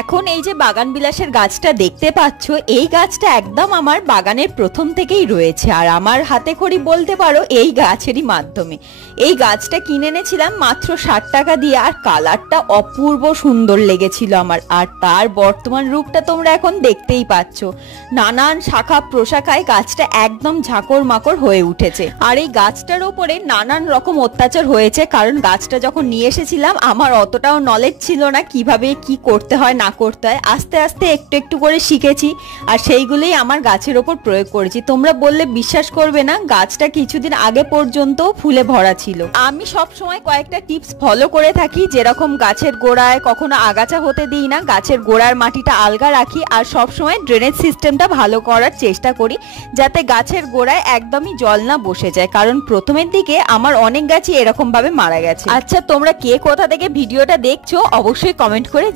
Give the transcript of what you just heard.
এখন এই যে বাগান বিলাসের গাছটা দেখতে পাচ্ছ, এই গাছটা একদম আমার বাগানের প্রথম থেকেই রয়েছে, আর আমার হাতে খড়ি বলতে পারো এই গাছেরই মাধ্যমে। এই গাছটা কিনে এনেছিলাম মাত্র 60 টাকা দিয়ে, আর কালারটা অপূর্ব সুন্দর লেগেছিল আমার। আর তার বর্তমান রূপটা তোমরা এখন দেখতেই পাচ্ছ, নানান শাখা প্রশাখায় গাছটা একদম ঝাঁকর মাকড় হয়ে উঠেছে। আর এই গাছটার ওপরে নানান রকম অত্যাচার হয়েছে, কারণ গাছটা যখন নিয়ে এসেছিলাম আমার অতটাও নলেজ ছিল না কিভাবে কি করতে হয় না করতে হয়। আস্তে আস্তে একটু একটু করে শিখেছি, আর সেইগুলোই আমার গাছের ওপর প্রয়োগ করেছি। তোমরা বললে বিশ্বাস করবে না, গাছটা কিছুদিন আগে পর্যন্ত ফুলে ভরা ছিল। আমি সব সময় কয়েকটা টিপস ফলো করে থাকি, যেরকম গাছের গোড়ায় কখনো আগাছা হতে দিই না, গাছের গোড়ার মাটিটা আলগা রাখি, আর সব সময় ড্রেনেজ সিস্টেমটা ভালো করার চেষ্টা করি, যাতে গাছের গোড়ায় একদমই জল না বসে যায়, কারণ প্রথমের দিকে আমার অনেক গাছই এরকম ভাবে মারা গেছে। আচ্ছা, তোমরা কে কোথা থেকে ভিডিওটা দেখছো অবশ্যই কমেন্ট করে